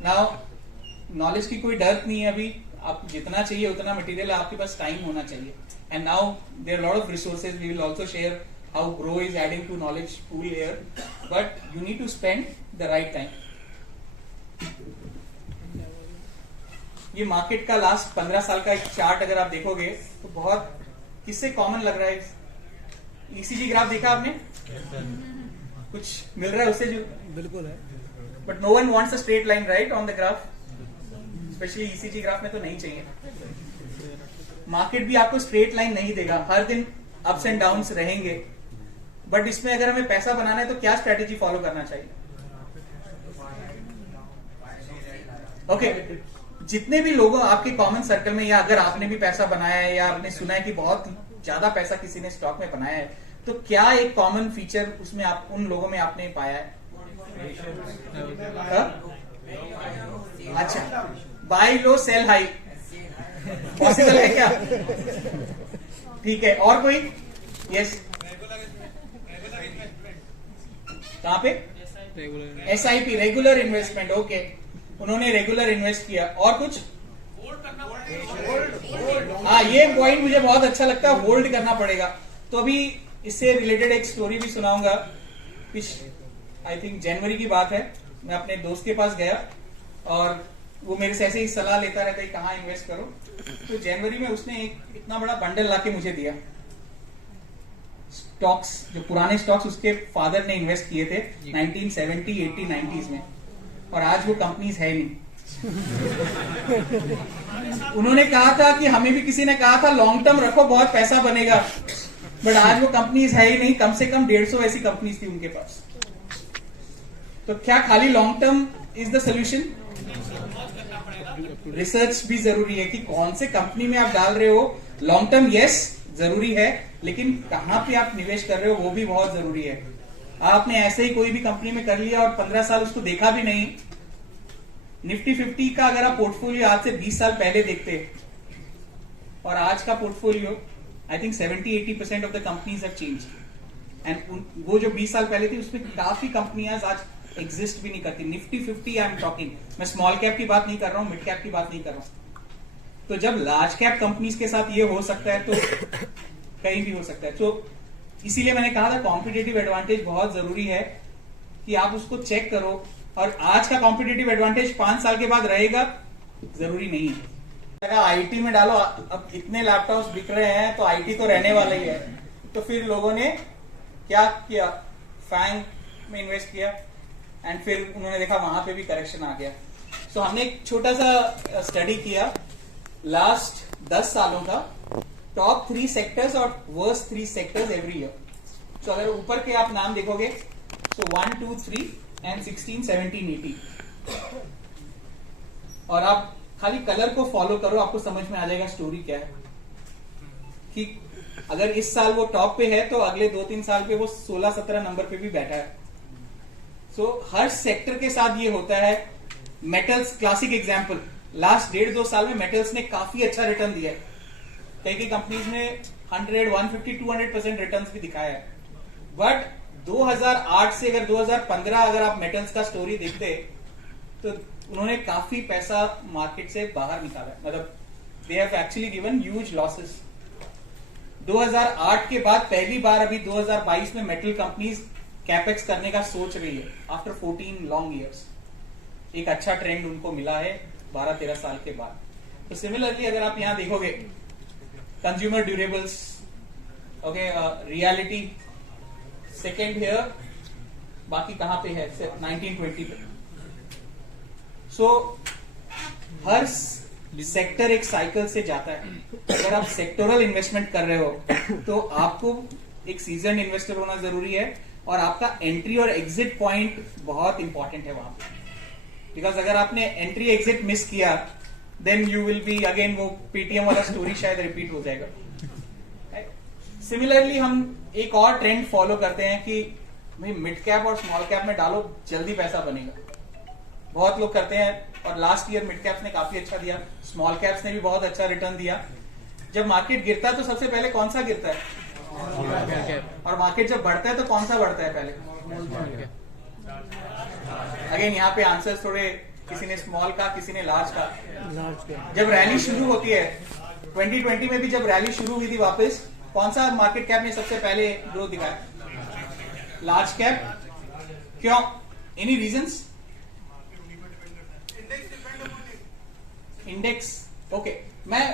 Now knowledge की कोई डर नहीं है अभी, आप जितना चाहिए उतना मटेरियल आपके पास टाइम होना चाहिए। And now there lot of resources, we will also share how Grow is adding to knowledge pool here, but you need to spend the right time. ये मार्केट का लास्ट 15 साल का एक चार्ट अगर आप देखोगे तो बहुत किससे कॉमन लग रहा है। ईसीजी ग्राफ देखा आपने? कुछ मिल रहा है उससे जो बिल्कुल है, but no one wants a straight line right on the graph, especially ECG graph में तो नहीं चाहिए। मार्केट भी आपको स्ट्रेट लाइन नहीं देगा, हर दिन अप्स एंड डाउन्स रहेंगे, बट इसमें अगर हमें पैसा बनाना है तो क्या स्ट्रेटेजी फॉलो करना चाहिए? ओके, जितने भी लोगों आपके कॉमन सर्कल में, या अगर आपने भी पैसा बनाया है या आपने सुना है कि बहुत ज्यादा पैसा किसी ने स्टॉक में बनाया है, तो क्या एक कॉमन फीचर उसमें आप उन लोगों में आपने पाया है? अच्छा, बाय लो सेल हाई, पॉसिबल है क्या? ठीक है, और कोई? यस, कहां पे? SIP, regular investment. ओके, उन्होंने रेगुलर इन्वेस्ट किया। और कुछ? हाँ, ये पॉइंट मुझे बहुत अच्छा लगता है, होल्ड करना पड़ेगा। तो अभी इससे रिलेटेड एक स्टोरी भी सुनाऊंगा। आई थिंक जनवरी की बात है, मैं अपने दोस्त के पास गया और वो मेरे से ऐसे ही सलाह लेता रहता है कहाँ इन्वेस्ट करो। तो जनवरी में उसने एक इतना बड़ा बंडल लाके मुझे दिया, स्टॉक्स, जो पुराने स्टॉक्स उसके फादर ने इन्वेस्ट किए थे 1970, 80, 90s में, और आज वो कंपनीज है नहीं। उन्होंने कहा था कि हमें भी किसी ने कहा था लॉन्ग टर्म रखो बहुत पैसा बनेगा, बट आज वो कंपनीज है ही नहीं। कम से कम 150 ऐसी कंपनीज थी उनके पास। तो क्या खाली long term is the solution? Research भी जरूरी है कि कौन से कंपनी में आप डाल रहे हो। लॉन्ग टर्म यस जरूरी है, लेकिन कहां पे आप निवेश कर रहे हो वो भी बहुत जरूरी है। आपने ऐसे ही कोई भी कंपनी में कर लिया और 15 साल उसको देखा भी नहीं। निफ्टी 50 का अगर आप पोर्टफोलियो आज से 20 साल पहले देखते और आज का portfolio, I think 70-80% of the companies have changed. And वो जो 20 साल पहले थी उसमें काफी कंपनियां आज एग्जिस्ट भी नहीं करती। निफ्टी 50 आई एम टॉकिंग, मैं स्मॉल कैप की बात नहीं कर रहा हूं, मिड कैप की बात नहीं कर रहा हूं। तो जब लार्ज कैप कंपनीज के साथ ये हो सकता है तो कहीं भी हो सकता है। तो इसीलिए मैंने कहा था कॉम्पिटिटिव एडवांटेज बहुत जरूरी है कि आप उसको चेक करो। और आज का कॉम्पिटिटिव एडवांटेज 5 साल के बाद रहेगा जरूरी नहीं है। आईटी में डालो, अब इतने लैपटॉप्स बिक रहे हैं तो आईटी तो रहने वाला ही है। तो फिर लोगों ने क्या किया, फैंग में इन्वेस्ट किया, एंड फिर उन्होंने देखा वहां पे भी करेक्शन आ गया। सो हमने एक छोटा सा स्टडी किया लास्ट 10 सालों का, टॉप 3 सेक्टर्स और वर्स्ट 3 सेक्टर्स एवरी ईयर। तो अगर ऊपर के आप नाम देखोगे तो 1, 2, 3 एंड 16, 17, 18, और आप खाली कलर को फॉलो करो, आपको समझ में आ जाएगा स्टोरी क्या है। कि अगर इस साल वो टॉप पे है तो अगले 2-3 साल पे वो 16-17 नंबर पे भी बैठा है। सो हर सेक्टर के साथ ये होता है। मेटल्स क्लासिक एग्जांपल, लास्ट 1.5-2 साल में मेटल्स ने काफी अच्छा रिटर्न दिया है। कई कंपनीज ने 100, 150, 200% रिटर्न भी दिखाया है। बट 2008 से अगर 2015 अगर आप मेटल्स का स्टोरी देखते तो उन्होंने काफी पैसा मार्केट से बाहर निकाला, मतलब they have actually given huge losses. 2008 के बाद पहली बार अभी 2022 में मेटल कंपनीज कैपेक्स करने का सोच रही है आफ्टर 14 लॉन्ग ईयर्स। एक अच्छा ट्रेंड उनको मिला है 12-13 साल के बाद। तो सिमिलरली अगर आप यहां देखोगे consumer durables, okay, reality second here, बाकी कहां पे है 1920 पे। सो हर सेक्टर एक साइकिल से जाता है। अगर आप सेक्टोरल इन्वेस्टमेंट कर रहे हो तो आपको एक सीजन इन्वेस्टर होना जरूरी है, और आपका एंट्री और एग्जिट पॉइंट बहुत इंपॉर्टेंट है वहां पे। बिकॉज अगर आपने एंट्री एग्जिट मिस किया then you will be again वो पेटीएम वाला स्टोरी शायद रिपीट हो जाएगा. सिमिलरली हम एक और ट्रेंड फॉलो करते हैं कि भाई मिड कैप और स्मॉल कैप में डालो, जल्दी पैसा बनेगा. बहुत लोग करते हैं और लास्ट ईयर मिड कैप्स ने काफी अच्छा दिया, स्मॉल कैप्स ने भी बहुत अच्छा रिटर्न दिया. जब मार्केट गिरता है तो सबसे पहले कौन सा गिरता है, और मार्केट जब बढ़ता है तो कौन सा बढ़ता है पहले. अगेन यहाँ पे आंसर्स थोड़े, किसी ने स्मॉल का, किसी ने लार्ज का. जब रैली शुरू होती है 2020 में भी, जब रैली शुरू हुई थी वापस, कौन सा मार्केट कैप ने सबसे पहले ग्रोथ दिखाया? Large cap. क्यों? Any reasons? इंडेक्स. ओके, मैं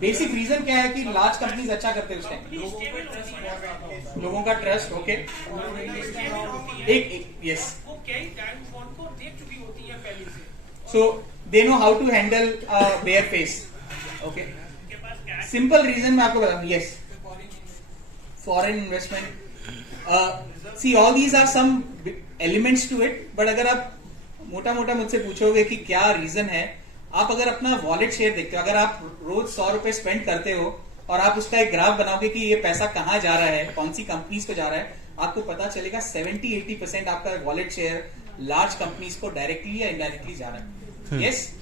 बेसिक रीजन क्या है कि लार्ज कंपनीज अच्छा करते हैं उस टाइम? लोगों का ट्रस्ट. ओके, एक yes, so they know how to handle bear phase. Okay, simple reason मैं आपको बताऊं. Yes, foreign investment. See all these are some elements to it, but अगर आप मोटा मोटा मुझसे पूछोगे कि क्या रीजन है, आप अगर अपना वॉलेट शेयर देखते हो, अगर आप रोज 100 रुपए स्पेंड करते हो और आप उसका एक ग्राफ बनाओगे कि ये पैसा कहाँ जा रहा है, कौन सी कंपनीज को जा रहा है, आपको पता चलेगा 70-80% आपका वॉलेट शेयर लार्ज कंपनीज को डायरेक्टली या इनडायरेक्टली जा रहा है. यस,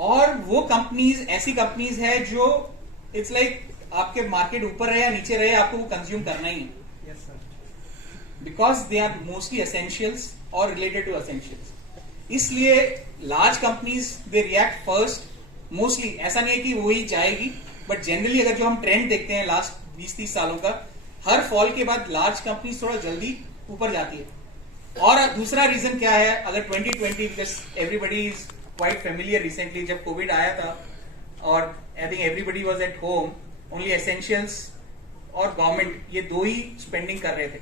और वो कंपनीज ऐसी कंपनीज है जो इट्स लाइक आपके मार्केट ऊपर रहे या नीचे रहे, आपको वो कंज्यूम करना ही है, because they are mostly essentials और रिलेटेड टू एसेंशियल्स. इसलिए large companies they react first mostly. ऐसा नहीं है कि वही जाएगी, बट जनरली अगर जो हम ट्रेंड देखते हैं लास्ट 20-30 सालों का, हर फॉल के बाद लार्ज कंपनीज थोड़ा जल्दी ऊपर जाती है. और दूसरा रीजन क्या है, अगर 2020 because everybody is quite familiar recently, जब कोविड आया था और आई think everybody was at home, only essentials और गवर्नमेंट, ये दो ही स्पेंडिंग कर रहे थे.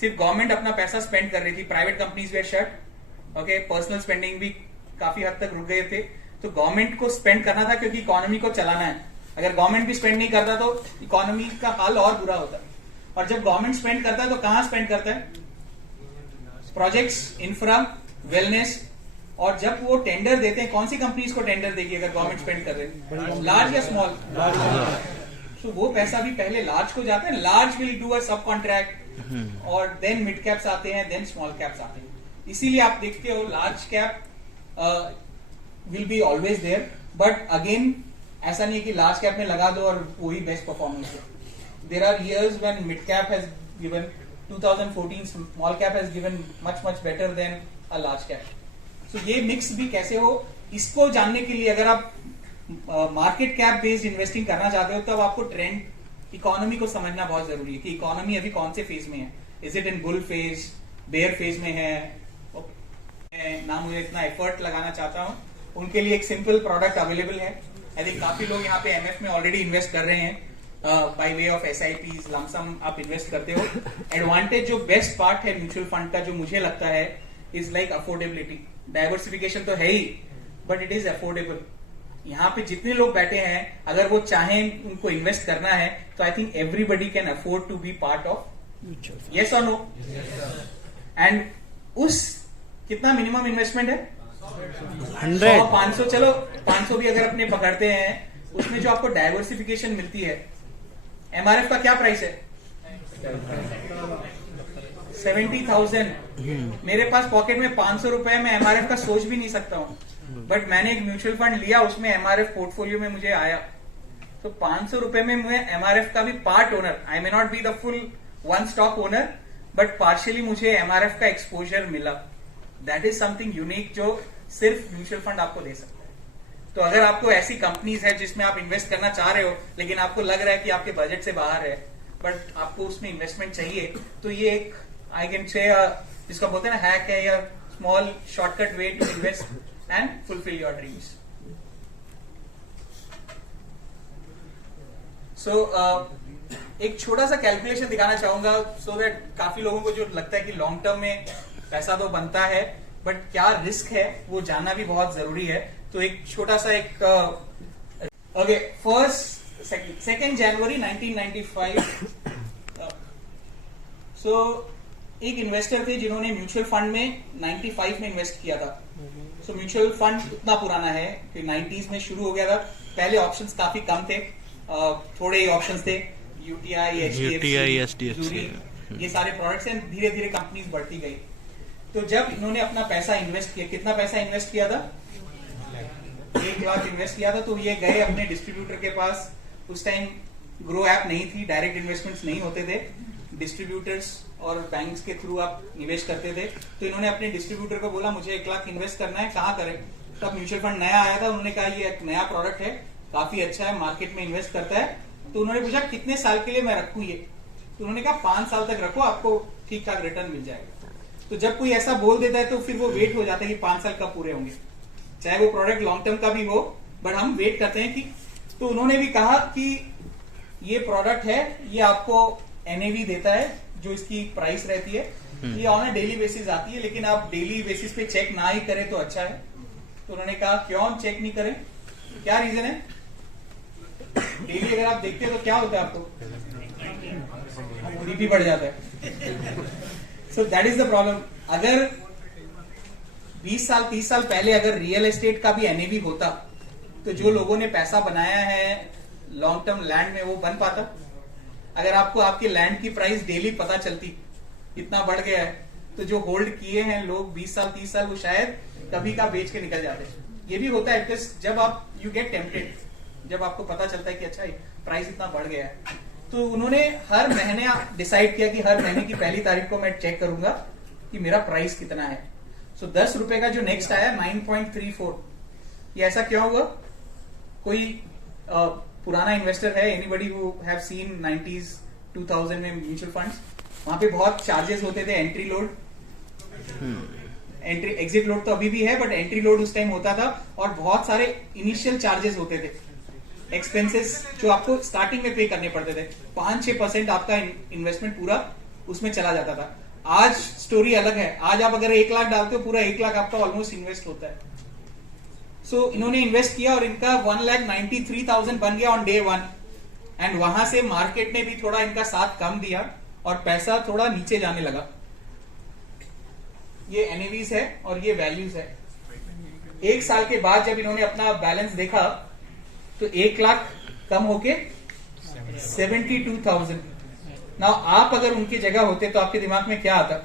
सिर्फ गवर्नमेंट अपना पैसा स्पेंड कर रही थी, private companies were shut. Okay, personal spending भी काफी हद तक रुक गए थे. तो गवर्नमेंट को स्पेंड करना था क्योंकि इकोनॉमी को चलाना है. अगर गवर्नमेंट भी स्पेंड नहीं करता तो इकोनॉमी का हाल और बुरा होता. और जब गवर्नमेंट स्पेंड करता है तो कहां स्पेंड करता है? Projects, infra, wellness. और जब वो टेंडर देते हैं, कौन सी कंपनीज को टेंडर देगी अगर गवर्नमेंट स्पेंड कर रहे हैं? लार्ज या स्मॉल? तो वो पैसा भी पहले लार्ज को जाता है. लार्ज विल डू अ सब कॉन्ट्रैक्ट और देन मिड कैप्स आते हैं, देन स्मॉल कैप्स आते हैं. इसीलिए आप देखते हो large cap will be always there. But again ऐसा नहीं है कि लार्ज कैप में लगा दो और वही बेस्ट परफॉर्मेंस है. There are years when mid cap has given, 2014 small cap has given much better than a large cap. So ये मिक्स भी कैसे हो, इसको जानने के लिए अगर आप मार्केट कैप बेस्ड इन्वेस्टिंग करना चाहते हो, तब आपको ट्रेंड, इकोनॉमी को समझना बहुत जरूरी है कि इकोनॉमी अभी कौन से फेज में है. Is it in bull phase, bear phase में है? ना मुझे इतना एफर्ट लगाना चाहता हूं, उनके लिए एक सिंपल प्रोडक्ट अवेलेबल है. आई थिंक काफी लोग यहाँ पे एमएफ में ऑलरेडी इन्वेस्ट कर रहे हैं by way of SIPs, lump sum आप इन्वेस्ट करते हो. एडवांटेज, जो बेस्ट पार्ट है म्यूचुअल फंड का जो मुझे लगता है, इज लाइक अफोर्डेबिलिटी. डाइवर्सिफिकेशन तो है ही, बट इट इज अफोर्डेबल. यहाँ पे जितने लोग बैठे हैं, अगर वो चाहें उनको इन्वेस्ट करना है, तो I think everybody can afford to be part of. Yes और नो? एंड उस कितना मिनिमम इन्वेस्टमेंट है? 100, 500. चलो 500 भी अगर अपने पकड़ते हैं, उसमें जो आपको डाइवर्सिफिकेशन मिलती है, MRF का क्या प्राइस है? 70,000. मेरे पास पॉकेट में 500 रुपए, मैं MRF का सोच भी नहीं सकता हूं. बट मैंने एक म्यूचुअल फंड लिया, उसमें MRF पोर्टफोलियो में मुझे आया. तो 500 रुपए में मैं MRF का भी part owner, I may not be the full one stock owner, but partially मुझे MRF का एक्सपोजर मिला. दैट इज समथिंग यूनिक जो सिर्फ म्यूचुअल फंड आपको दे सकता है. तो अगर आपको ऐसी कंपनीज है जिसमें आप इन्वेस्ट करना चाह रहे हो, लेकिन आपको लग रहा है कि आपके बजट से बाहर है, बट आपको उसमें इन्वेस्टमेंट चाहिए, तो ये एक आई कैन से जिसका बोलते हैं ना हैक है, या small shortcut way to invest and fulfil your dreams. So एक छोटा सा कैलकुलेशन दिखाना चाहूंगा, सो दैट काफी लोगों को जो लगता है कि लॉन्ग टर्म में पैसा तो बनता है, बट क्या रिस्क है वो जानना भी बहुत जरूरी है. तो एक छोटा सा एक ओके, 2 जनवरी 1995. सो एक इन्वेस्टर थे जिन्होंने म्यूचुअल फंड में 95 में इन्वेस्ट किया था। सो म्यूचुअल फंड उतना पुराना है कि 90s में शुरू हो गया था। पहले ऑप्शंस काफी कम थे, थोड़े ही ऑप्शंस थे, यूटीआई, एचडीएफसी, ये सारे प्रोडक्ट्स हैं। धीरे धीरे कंपनीज बढ़ती गई। तो जब इन्होंने अपना पैसा इन्वेस्ट किया, कितना पैसा इन्वेस्ट किया था? 1 लाख इन्वेस्ट किया था। तो ये गए अपने डिस्ट्रीब्यूटर के पास। उस टाइम ग्रो ऐप नहीं थी, डायरेक्ट इन्वेस्टमेंट्स नहीं होते थे, डिस्ट्रीब्यूटर्स और बैंक्स के थ्रू आप निवेश करते थे। तो इन्होंने अपने डिस्ट्रीब्यूटर को बोला मुझे 1 लाख इन्वेस्ट करना है, कहाँ करें? तब म्यूचुअल फंड नया आया था। उन्होंने कहा ये एक नया प्रोडक्ट है, काफी अच्छा है, मार्केट में इन्वेस्ट करता है। तो उन्होंने पूछा कितने साल के लिए मैं रखूं ये? तो उन्होंने कहा 5 साल तक रखो, आपको ठीक ठाक रिटर्न मिल जाएगा। तो जब कोई ऐसा बोल देता है तो फिर वो वेट हो जाता है कि 5 साल कब पूरे होंगे, चाहे वो प्रोडक्ट लॉन्ग टर्म का भी हो, बट हम वेट करते हैं कि। तो उन्होंने भी कहा कि ये प्रोडक्ट है, ये आपको एनएवी देता है, जो इसकी प्राइस रहती है, ये ऑन अ डेली बेसिस आती है, लेकिन आप डेली बेसिस पे चेक ना ही करें तो अच्छा है। तो उन्होंने कहा क्यों हम चेक नहीं करें? क्या रीजन है? डेली अगर आप देखते हो तो क्या होता है आपको? बीपी बढ़ जाता है। So that is the problem. अगर 20 साल 30 साल पहले अगर रियल एस्टेट का भी एनएवी होता तो जो लोगों ने पैसा बनाया है लॉन्ग टर्म लैंड में वो बन पाता। अगर आपको आपके लैंड की प्राइस डेली पता चलती इतना बढ़ गया है, तो जो होल्ड किए हैं लोग 20 साल 30 साल, वो शायद कभी का बेच के निकल जाते। ये भी होता है बिकॉज जब आप यू गेट टेम्पटेड, जब आपको पता चलता है कि अच्छा प्राइस इतना बढ़ गया है। तो उन्होंने हर महीने डिसाइड किया कि हर महीने की पहली तारीख को मैं चेक करूंगा कि मेरा प्राइस कितना है। सो 10 रुपए का जो नेक्स्ट आया 9.34, ये ऐसा क्यों हुआ? कोई पुराना इन्वेस्टर है, anybody who have seen 90s 2000 में म्यूचुअल फंड्स, वहां पे बहुत चार्जेस होते थे। Entry load, entry exit load तो अभी भी है, बट एंट्री लोड उस टाइम होता था, और बहुत सारे इनिशियल चार्जेस होते थे, एक्सपेंसेस जो आपको स्टार्टिंग में पे करने पड़ते थे। 5-6% आपका इन्वेस्टमेंट पूरा उसमें चला जाता था। आज स्टोरी अलग है। आज आप अगर 1 लाख डालते हो, पूरा 1 लाख आपका ऑलमोस्ट इन्वेस्ट होता है। सो इन्होंने इन्वेस्ट किया और इनका 1,93,000 बन गया ऑन डे 1। एंड वहां से मार्केट ने भी थोड़ा इनका साथ कम दिया और पैसा थोड़ा नीचे जाने लगा। ये एनएवीज है और ये वैल्यूज है। 1 साल के बाद जब इन्होंने अपना बैलेंस देखा तो 1 लाख कम होके 72,000। नाउ आप अगर उनकी जगह होते तो आपके दिमाग में क्या आता?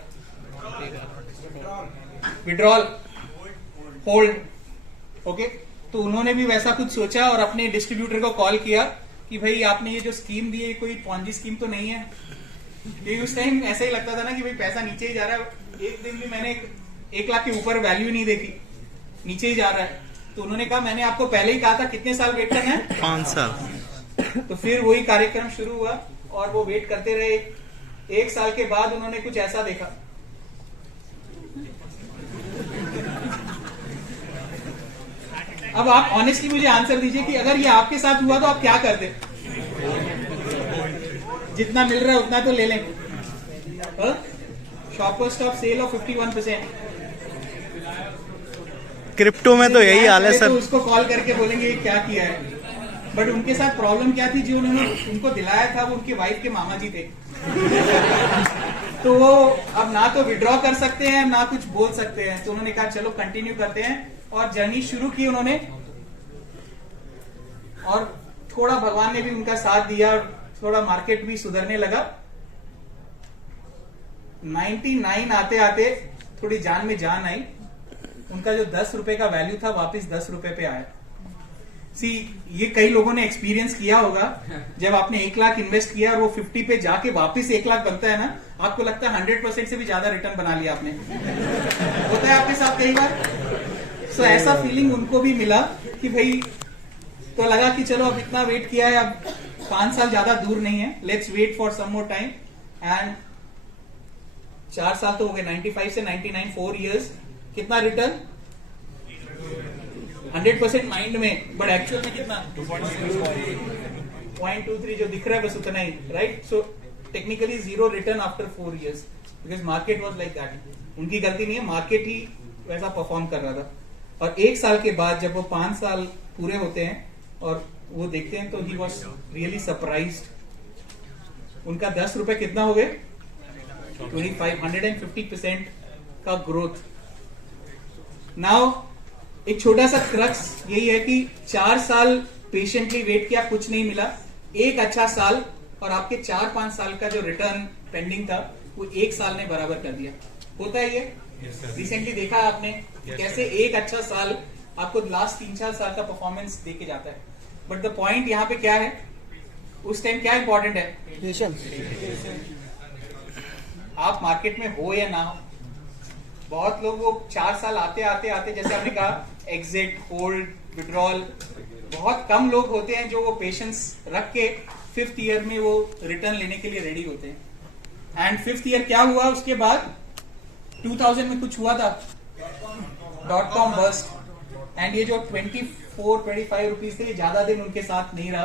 Withdrawal, hold, okay. तो उन्होंने भी वैसा कुछ सोचा और अपने डिस्ट्रीब्यूटर को कॉल किया कि भाई आपने ये जो स्कीम दी है कोई पॉन्जी स्कीम तो नहीं है? क्योंकि उस टाइम ऐसा ही लगता था ना कि भाई पैसा नीचे ही जा रहा है। एक दिन भी मैंने 1 लाख के ऊपर वैल्यू नहीं देखी, नीचे ही जा रहा है। तो उन्होंने कहा मैंने आपको पहले ही कहा था कितने साल वेट करना है? 5 साल। तो फिर वही कार्यक्रम शुरू हुआ और वो वेट करते रहे। 1 साल के बाद उन्होंने कुछ ऐसा देखा। अब आप ऑनेस्टली मुझे आंसर दीजिए कि अगर ये आपके साथ हुआ तो आप क्या करते? जितना मिल रहा है उतना तो ले लें। Shopper Stop sell off 51%। Crypto में तो यही हाल है सर। तो उसको कॉल करके बोलेंगे ये क्या किया है। बट उनके साथ प्रॉब्लम क्या थी? जो उन्होंने उनको दिलाया था वो उनकी वाइफ के मामा जी थे। तो वो अब ना तो विड्रॉ कर सकते हैं ना कुछ बोल सकते हैं। तो उन्होंने कहा चलो कंटिन्यू करते हैं और जर्नी शुरू की उन्होंने। और थोड़ा भगवान ने भी उनका साथ दिया, थोड़ा मार्केट भी सुधरने लगा। 99 आते आते थोड़ी जान में जान आई। उनका जो 10 रुपए का वैल्यू था वापस 10 रुपए पे आया। ये कई लोगों ने एक्सपीरियंस किया होगा। जब आपने 1 लाख इन्वेस्ट किया और वो 50 पे जाके वापस 1 लाख बनता है ना, आपको लगता है 100% से भी ज्यादा रिटर्न बना लिया आपने। होता है आपके साथ कई बार। सो ऐसा फीलिंग उनको भी मिला कि भाई, तो लगा कि चलो अब इतना वेट किया है, अब 5 साल ज्यादा दूर नहीं है, let's wait for some more time. And 4 साल तो हो गए, 95 से 99, 4 years। कितना रिटर्न? 100% माइंड में, बट एक्चुअल में कितना? 0.23 जो दिख रहा है बस उतना ही, right? So technically 0 return after 4 years because market was like that. उनकी गलती नहीं है, मार्केट ही वैसा परफॉर्म कर रहा था। और 1 साल के बाद जब वो 5 साल पूरे होते हैं और वो देखते हैं तो ही वॉज रियली सरप्राइज्ड। उनका 10 रुपए कितना हो गए? 25 150% का ग्रोथ। नाउ एक छोटा सा क्रक्स यही है कि 4 साल पेशेंटली वेट किया, कुछ नहीं मिला, एक अच्छा साल और आपके 4-5 साल का जो रिटर्न पेंडिंग था वो 1 साल ने बराबर कर दिया। होता है ये रिसेंटली देखा है आपने कैसे एक अच्छा साल आपको लास्ट 3-4 साल का परफॉर्मेंस देके जाता है। बट द पॉइंट यहाँ पे क्या है, उस टाइम क्या इंपॉर्टेंट है, आप मार्केट में हो या ना हो। बहुत लोग वो 4 साल आते आते जैसे आपने कहा एग्जिट, होल्ड, विड्रॉल, बहुत कम लोग होते हैं जो वो पेशेंस रख के 5th ईयर में वो रिटर्न लेने के लिए रेडी होते हैं। एंड 5th ईयर क्या हुआ उसके बाद 2000 में कुछ हुआ था, .com बस्ट, एंड ये जो 24-25 रुपीज थे ये ज्यादा दिन उनके साथ नहीं रहा।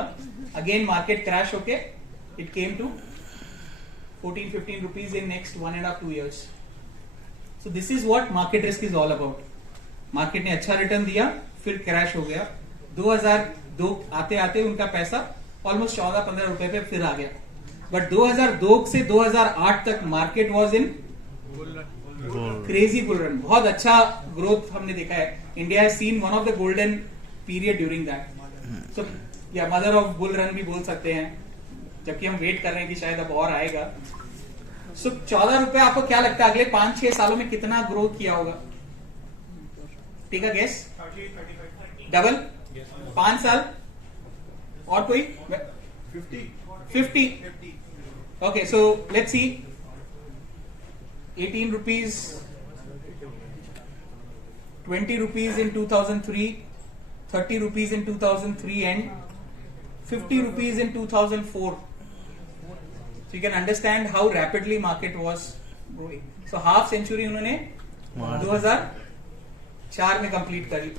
अगेन मार्केट क्रैश होके it came to 14-15 rupees in next 1.5-2 years। So this is what market risk is all about. Market ने अच्छा रिटर्न दिया, फिर क्रैश हो गया। 2002 आते आते उनका पैसा ऑलमोस्ट 14-15 रुपए पे फिर आ गया। बट 2002 से 2008 तक market was in crazy bull run, बहुत अच्छा ग्रोथ हमने देखा है। India has seen one of the golden period during that. So yeah mother of bull run भी बोल सकते हैं, जबकि हम वेट कर रहे हैं कि शायद अब और आएगा। सो 14 रुपए आपको क्या लगता है अगले 5-6 सालों में कितना ग्रोथ किया होगा? ठीक है गेस, डबल 5 साल और कोई 50। Okay, so let's see 18 rupees, 20 rupees in 2003, 30 rupees in 2003 and 50 rupees in 2004. So you can understand how rapidly market was growing. So half century उन्होंने 2004 में कंप्लीट करी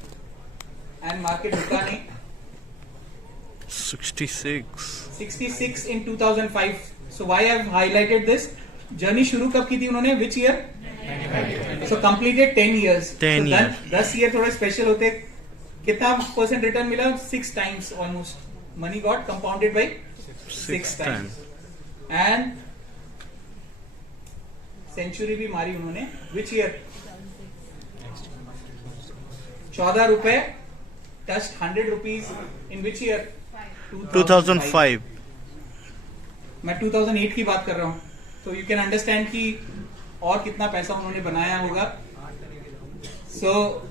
एंड मार्केट रुका नहीं। 66 in 2005. So why I have highlighted this? Journey शुरू कब की थी उन्होंने, which year? So completed 10 years। 10 year थोड़े स्पेशल होते। कितना % रिटर्न मिला? 6 times almost. Money got compounded by 6 times। And century भी मारी उन्होंने, विच ईयर? 14 रुपए टस्ट 100 rupees इन विच ईयर? 2005। मैं 2008 की बात कर रहा हूं। तो यू कैन अंडरस्टैंड कि और कितना पैसा उन्होंने बनाया होगा। So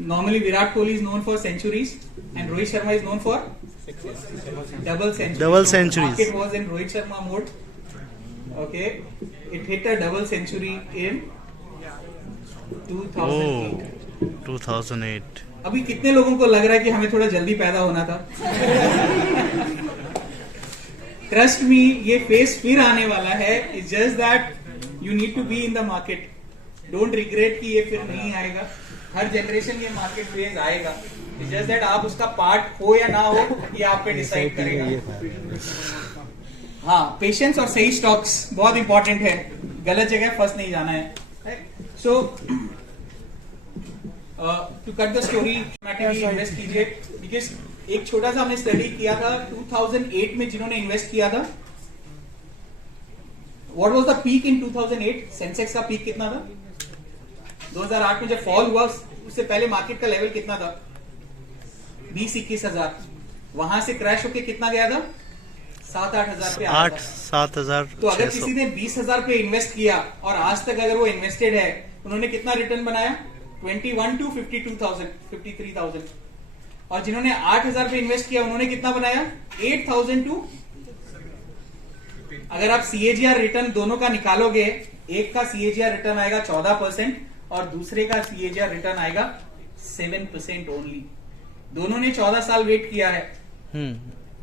normally Virat Kohli is known for centuries and Rohit Sharma is known for double centuries. Market was in Rohit Sharma mode. Okay, it hit a double century in 2008। अभी कितने लोगों को लग रहा है कि हमें थोड़ा जल्दी पैदा होना था? ट्रस्ट मी, ये फेस फिर आने वाला है। It's just that you need to be in the market. Don't regret कि ये फिर नहीं आएगा। हर जनरेशन ये मार्केट फेज आएगा। इट्स जस्ट दैट आप उसका पार्ट हो या ना हो, ये आप पे डिसाइड करेगा। हाँ, पेशेंस और सही स्टॉक्स बहुत इंपॉर्टेंट है। गलत जगह फंस नहीं जाना है। So to cut the story, invest कीजिए। बिकॉज एक छोटा सा हमने स्टडी किया था 2008 में, जिन्होंने इन्वेस्ट किया था। What was the peak in 2008? Sensex का पीक कितना था? 2008 में जब फॉल हुआ उससे पहले मार्केट का लेवल कितना था? 20-21 हजार। वहां से क्रैश होके कितना गया था? 7-8 हजार पे आया था। 7,000। तो अगर किसी ने 20,000 पे इन्वेस्ट किया और आज तक अगर वो इन्वेस्टेड है, उन्होंने कितना रिटर्न बनाया? 21 to 52,000, 53,000। और जिन्होंने 8,000 पे इन्वेस्ट किया उन्होंने कितना बनाया? 8,000 टू। अगर आप CAGR रिटर्न दोनों का निकालोगे, एक का CAGR रिटर्न आएगा 14% और दूसरे का CAGR रिटर्न आएगा 7% ओनली। दोनों ने 14 साल वेट किया है,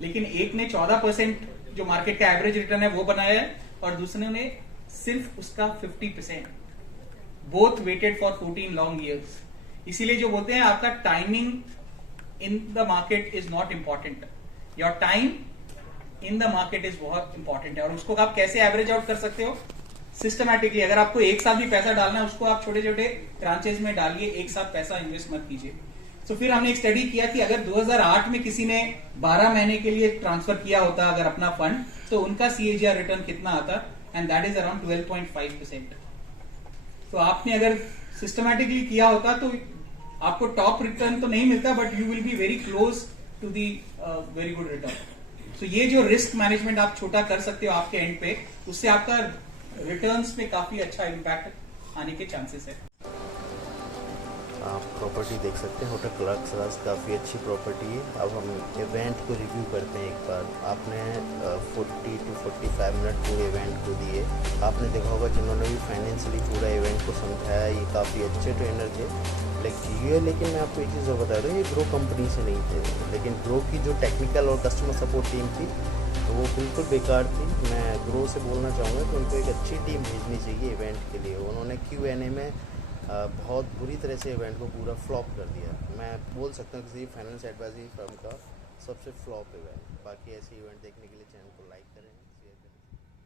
लेकिन एक ने 14% जो मार्केट का एवरेज रिटर्न है वो बनाया है और दूसरे ने सिर्फ उसका 50%। Both waited for 14 long years. इसीलिए जो बोलते हैं आपका timing in the market is not important, your time in the market is बहुत इंपॉर्टेंट है। और उसको आप कैसे एवरेज आउट कर सकते हो? सिस्टमैटिकली। अगर आपको एक साथ भी पैसा डालना है, उसको आप छोटे छोटे ट्रांचेज में डालिए, एक साथ पैसा इन्वेस्ट मत कीजिए। तो फिर हमने एक स्टडी किया कि अगर 2008 में किसी ने 12 महीने के लिए ट्रांसफर किया होता अगर अपना फंड, तो उनका CAGR रिटर्न कितना आता। and that is around 12.5%. तो आपने अगर सिस्टमैटिकली किया होता तो आपको टॉप रिटर्न तो नहीं मिलता, but you will be very close to the very good return. So ये जो रिस्क मैनेजमेंट आप छोटा कर सकते हो आपके एंड पे, उससे आपका रिटर्न्स पे काफी अच्छा इम्पैक्ट आने के चांसेस है. आप प्रॉपर्टी देख सकते हैं, होटल क्लार्क्स राज काफ़ी अच्छी प्रॉपर्टी है. अब हम इवेंट को रिव्यू करते हैं एक बार. आपने 40 to 45 मिनट पूरे इवेंट को दिए. आपने देखा होगा जिन्होंने भी फाइनेंशियली पूरा इवेंट को समझाया, ये काफ़ी अच्छे ट्रेनर थे. लेकिन मैं आपको एक चीज़ और बता दूँ, ये ग्रो कंपनी से नहीं थे, लेकिन ग्रो की जो टेक्निकल और कस्टमर सपोर्ट टीम थी तो वो बिल्कुल बेकार थी. मैं ग्रो से बोलना चाहूँगा कि उनको एक अच्छी टीम भेजनी चाहिए इवेंट के लिए. उन्होंने Q&A में बहुत बुरी तरह से इवेंट को पूरा फ्लॉप कर दिया. मैं बोल सकता हूँ किसी फाइनेंस एडवाइजरी फर्म का सबसे फ्लॉप इवेंट. बाकी ऐसे इवेंट देखने के लिए चैनल को लाइक करें.